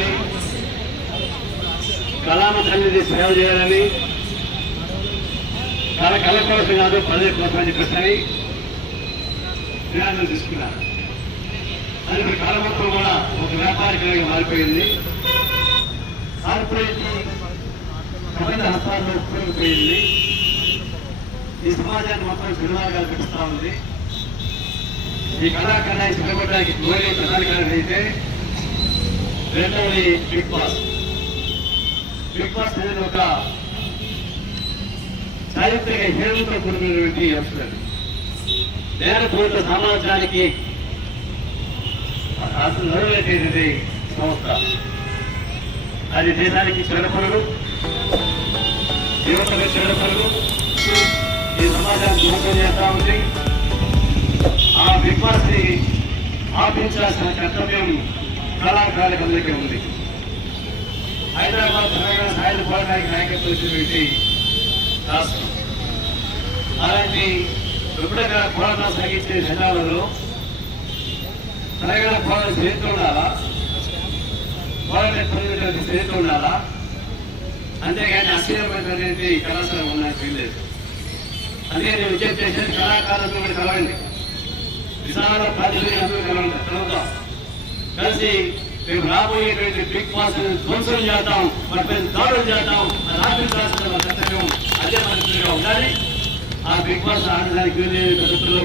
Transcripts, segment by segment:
చేయాలని, కళామ తల్లిని సేవ చేయాలని, తన కళ కోసం కాదు ప్రజల కోసం అని చెప్పేసి నిర్ణయం తీసుకున్నారు. అది ఇప్పుడు కళ మొత్తం కూడా ఒక వ్యాపారికంగా మారిపోయింది. కార్పొరేట్ ప్రపంచ హస్తాల్లో ఉపయోగపోయింది. ఈ సమాజాన్ని మొత్తం సినిమాగా కల్పిస్తూ ఉంది. ఈ కళాఖండాన్ని సిద్ధపడడానికి కోరి ప్రధాన కారణం అయితే రెండవది బిగ్ బాస్. బిగ్ బాస్ అనేది ఒక చారిత్రక హేళనతో కూడినటువంటి అంశాలు. నేరపూరిత సమాజానికి అసలు నడవలేటువంటి సంస్థ. అది దేశానికి చెడపరుడు, యువతకు చెడపరుడు, ఈ సమాజాన్ని మోసం చేస్తా ఉంది. ఆ బిగ్ బాస్ ని ఆపించాల్సిన కర్తవ్యం కళాకారులందరికీ ఉంది. హైదరాబాద్ తెలంగాణ సాయుధ పోరాటానికి నాయకత్వం ఇచ్చినటువంటి రాష్ట్రం. అలాంటి విపరీత పోరాటం సాగించే జిల్లాలలో తెలంగాణ పోరాటం చేస్తూ ఉండాలా, పోరాటం పొందినటువంటి చేస్తూ ఉండాలా, అంతేగాని అశ్లీలమైనటువంటి కళాశాల ఉండడానికి వీల్లేదు. అందుకే నేను విజ్ఞప్తి చేసేది కళాకారులతో కూడా కలవండి, విశాల ప్రాతినిధ్యం అందరూ కలుగుతాం. కలిసి మేము రాబోయేటువంటి బిగ్ బాస్ ధ్వంసం చేద్దాం, మన పైన దాడులు చేద్దాం, రాత్రించాల్సిన మన కర్తవ్యం అదే మనసుగా ఉండాలి. ఆ బిగ్ బాస్ ఆడడానికి వెళ్ళే పద్ధతులు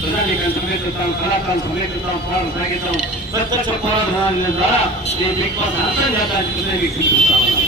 ప్రజానికి సమేతం, కళాకారులు సమేతం పోరాటం సాగిద్దాం. ప్రత్యక్ష పోరాటం ద్వారా ఈ బిగ్ బాస్ అర్థం చేద్దానికి మీకు చూపిస్తా ఉన్నాం.